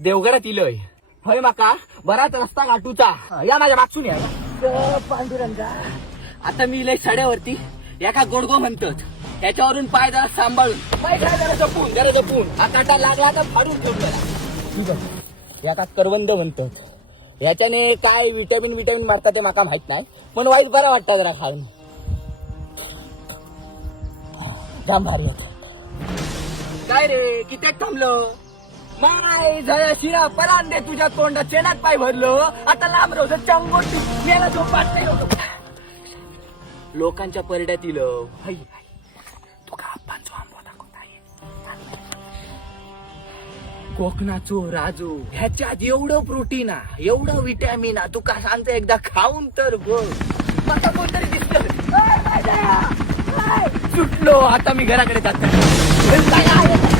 देवघरात इलय होय माका बराच रस्ता गाठूचा या माझ्या मागसून या पांडुरंगा आता मी इलय सड्यावरती एका गोडगो म्हणतात त्याच्यावरून पाय जरा सांभाळून पाय जरा जपून हा काटा लागला तर फाडून ठेवून ठीक आहे याका करवंद म्हणतात याच्याने काय विटॅमिन मारतात ते माका माहित नाही पण वाईट बरा वाटतं जरा खाऊन जाम भारी होत काय रे किती थांबलो माय जया शिरा पलान दे तुझ्या तोंडात चेनात पाय भरलो आता लांब रोज चंगोटी मेला झोपात नाही होतो लोकांच्या परड्यातील तुका आप्पांचो आंबो दाखवता कोकणाचो राजू ह्याच्यात एवढं प्रोटीन एवढं विटॅमिन तुका सांगतो एकदा खाऊन तर बघ मला कोणतरी दिसत सुटलो आता मी घराकडे जातो